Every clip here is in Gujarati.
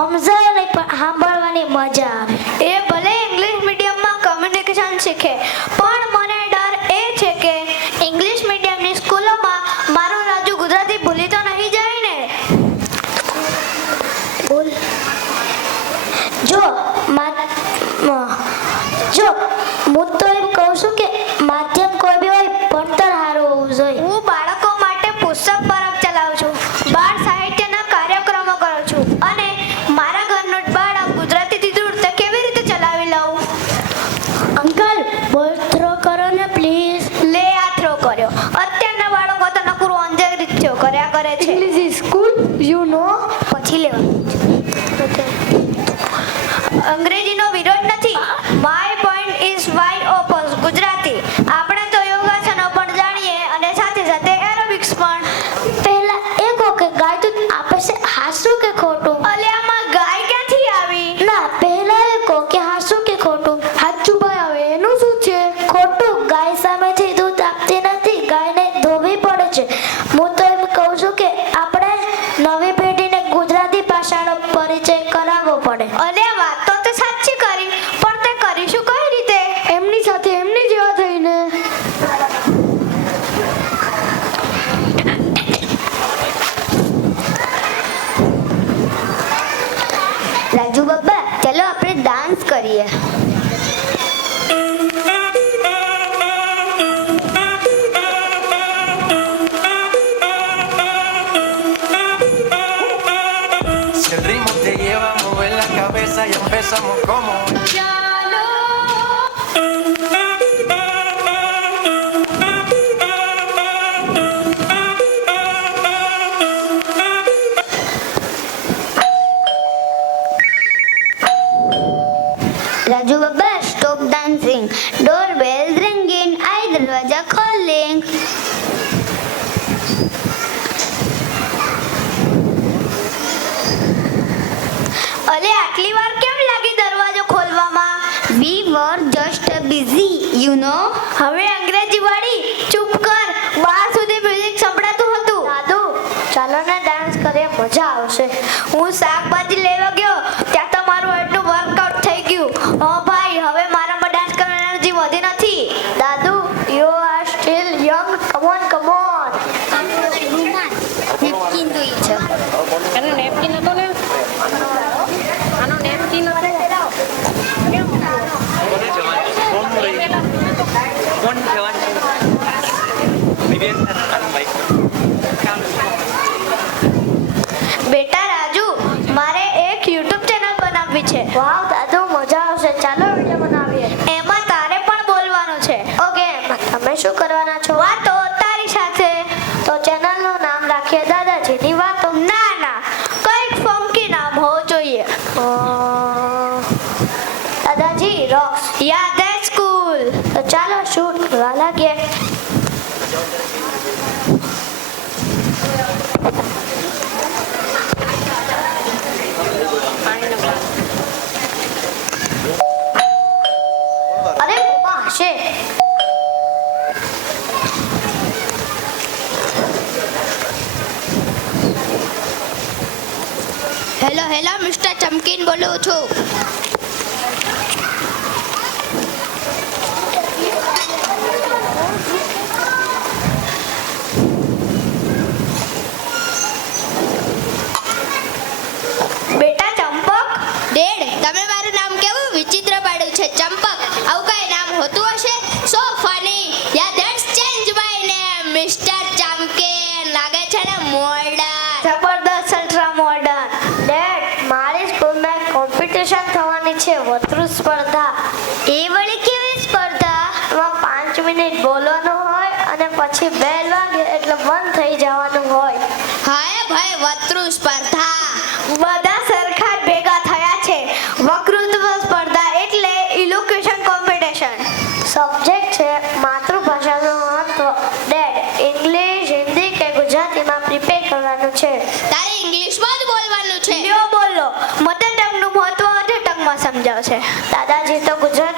Hamza. અંગ્રેજીનો વિરોધ empezamos como. Ya no. La Dancing. you know? Wow, પપ્પા હેલો હેલો મિસ્ટર ચમકીન બોલું છું. પછી બેલ વાગે એટલે બંધ થઈ જવાનું હોય. હાય ભાઈ વક્તૃ સ્પર્ધા. બધા સરખા ભેગા થયા છે. વક્તૃત્વ સ્પર્ધા એટલે ઇલોક્યુશન કોમ્પિટિશન સબ્જેક્ટ છે માતૃભાષાનું મહત્વ. ડેડ ઇંગ્લિશ હિન્દી કે ગુજરાતીમાં પ્રિપેર કરવાનું છે. તારે ઇંગ્લિશમાં જ બોલવાનું છે? લ્યો બોલો. મધર ટંગનું મહત્વ મધર ટંગમાં સમજાવશે. દાદાજી તો ગુજરાત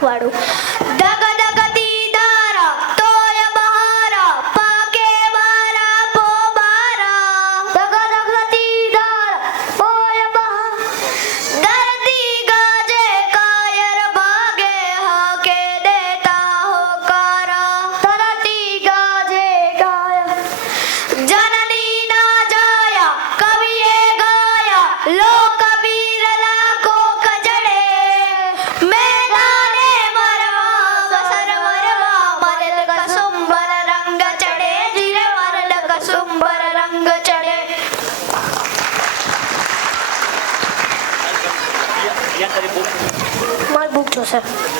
claro. Joseph.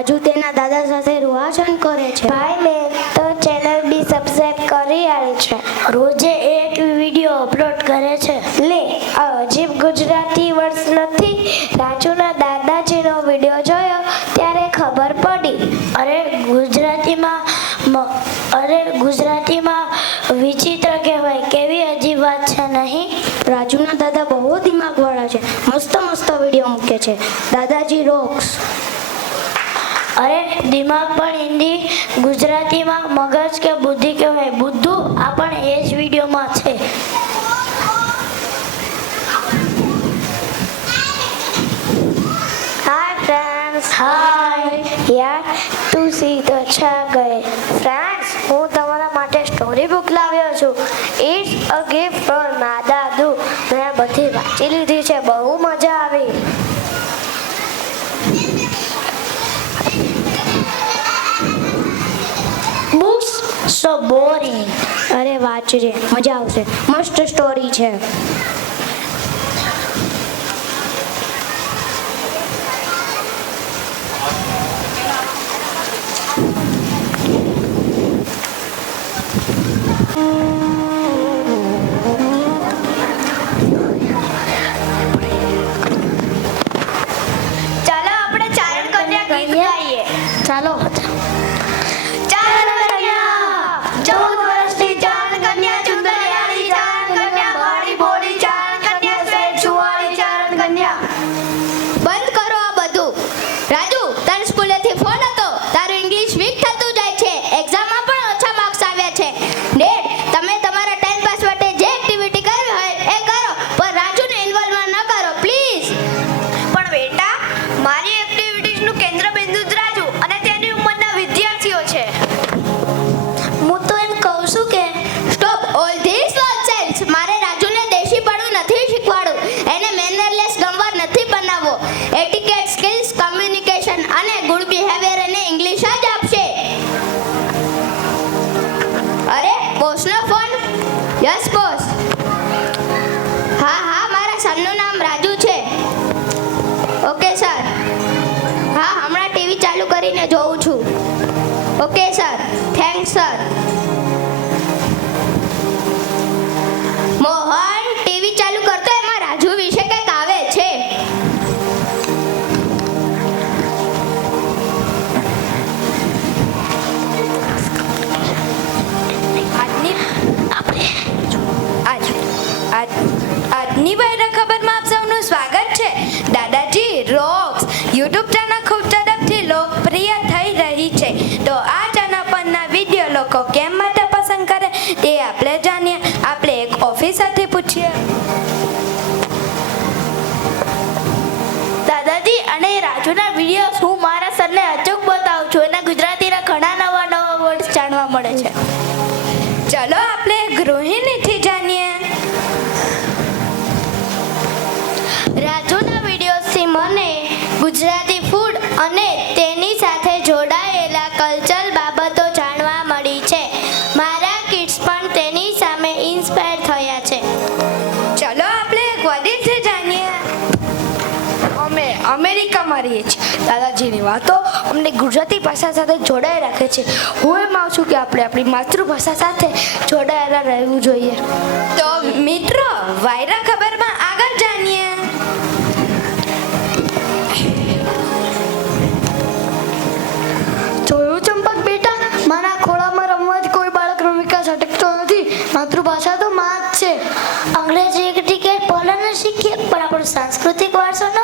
રાજુ તેના દાદા સાથે રૂહાસન કરે છે. ભાઈ, મેં તો ચેનલ બી સબસ્ક્રાઇબ કરી આલે છે. રોજે એક વીડિયો અપલોડ કરે છે. લે, આ અજીબ ગુજરાતી વર્ષ નથી. રાજુના દાદાજીનો વીડિયો જોયો, ત્યારે ખબર પડી. અરે, ગુજરાતીમાં અરે, ગુજરાતીમાં વિચિત્ર કહેવાય, કેવી અજીબ વાત છે નહીં? રાજુના દાદા બહુ દિમાગવાળા છે. મસ્ત મસ્ત વીડિયો મૂકે છે. દાદાજી રોક્સ અરે દિમાગ પણ હિન્દી ગુજરાતીમાં મગજ કે બુદ્ધિ કહેવાય. બુદ્ધુ આ પણ એ જ વિડીયોમાં છે. હાય ફ્રેન્ડ્સ હાય યાર તું સીધો છા ગયે. ફ્રેન્ડ્સ હું તમારા માટે સ્ટોરી બુક લાવ્યો છું. It's a gift for my boring. અરે વાંચજે મજા આવશે. મસ્ત સ્ટોરી છે. Yes, boss. હા હા, મારા સનનું નામ રાજુ છે. Okay, sir. હા, હમણાં ટીવી ચાલુ કરીને જોઉં છું. Okay, sir. Thank sir. રાજુના videos હું મારા સરને અચૂક બતાવું છું. અને ગુજરાતીના ઘણા નવા નવા વર્ડ્સ જાણવા મળે છે. ચલો આપણે ગૃહિણીથી જાણીએ. રાજુના વિડીયોઝથી મને ગુજરાતી ફૂડ અને તેની રહીએ છીએ. દાદાજીની વાતો અમને ગુજરાતી ભાષા સાથે જોડાઈ રાખે છે. હું એમ માનું છું કે આપણે આપણી માતૃભાષા સાથે જોડાયેલા રહેવું જોઈએ. તો મિત્રો વાયરા ખબરમાં આગળ જાણીએ. જોયું ચંપક બેટા? મારા ખોળામાં રમવા જ કોઈ બાળકનો વિકાસ અટકતો નથી. માતૃભાષા તો માં જ છે. અંગ્રેજી ટિકિટ બોલવાનું શીખીએ પણ આપણો સાંસ્કૃતિક વારસો ન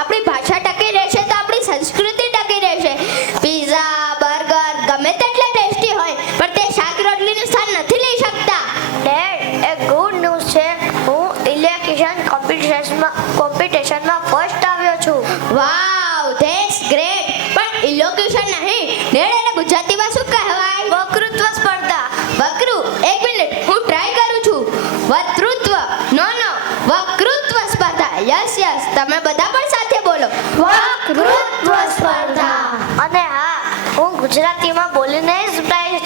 આપણી ભાષા ટકી રહેશે તો આપણી સંસ્કૃતિ ટકી રહેશે. પીઝા બર્ગર ગમે તેટલા ટેસ્ટી હોય પણ તે શાક રોટલીનું સ્થાન નથી લઈ શકતા. ડેડ એ ગુડ ન્યૂઝ છે હું ઇલેક્ટ્રિશિયન કોમ્પિટિશનમાં કોમ્પિટિશનમાં ફર્સ્ટ આવ્યો છું. વાવ ધેટ્સ ગ્રેટ પણ ઇલોક્યુશન નહીં ડેડ એને ગુજરાતીમાં શું કહેવાય? વકૃત્વ સ્પર્ધા. વક્રુ એક મિનિટ હું ટ્રાય કરું છું. વક્તૃત્વ નો નો વક્તૃત્વ સ્પર્ધા. યસ યસ તમે બધા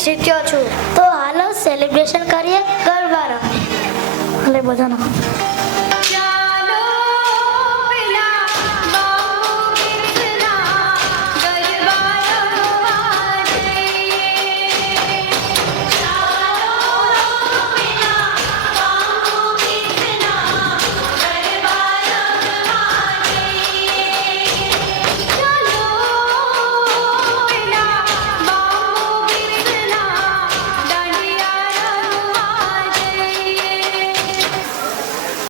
પ્રાઇઝ છું. તો હાલો સેલિબ્રેશન કરીએ ગરબા રમીએ એટલે બધાનો.